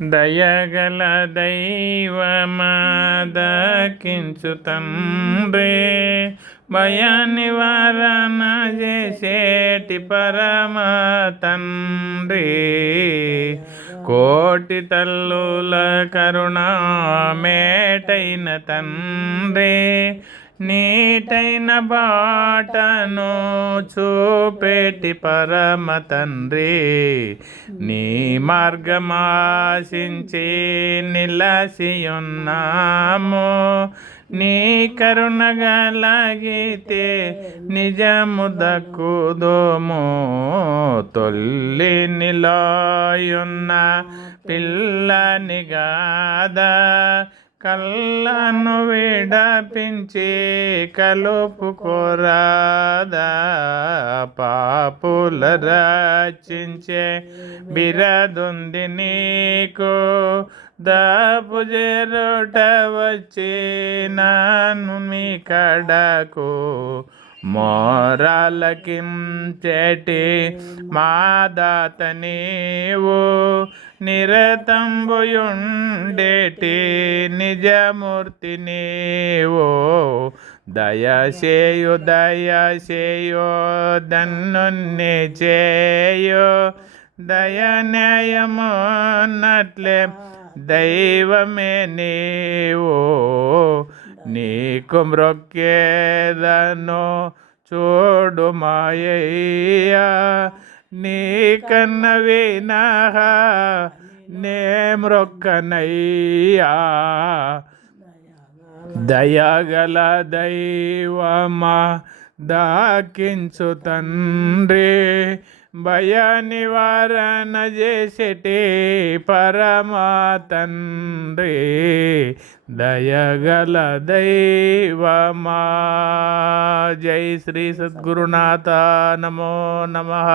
దయగల దైవమా దక్కించు తండ్రి, భయ నివారణ చేసేటి పరమ తండ్రి, కోటి తల్లుల కరుణా మేటైన తండ్రి, నీటైన బాటను చూపేటి పరమ తండ్రి, నీ మార్గమాశించి నిలసియున్నాము, నీ కరుణ గలగితే నిజము దక్కుదోము, తొల్లి నిలాయున్న పిల్లని గాదా, కళ్ళను విడపించి కలుపుకోరాదా, పాపుల రచించే బిరదుంది నీకు, దాపు జరుట వచ్చి నాను మీ కడకు, మోరాలకించెటి మాదాత నీవు, నిరతంబుయుండేటి నిజమూర్తి నీవు, దయచేయు దన్నుని చేయు, దయన్యాయమున్నట్లే దైవమే నీవు, నీకు మ్రొక్కేదను చూడు మాయయ్యా, నీ కన్న వినహ నే మ్రొక్కనయ్యా, దయగల దైవమా దాకించు తండ్రి, భయ నివారణ చేసేటి పరమ తండ్రి, దయగల దైవమా. జై శ్రీ సద్గురునాథ. నమో నమః.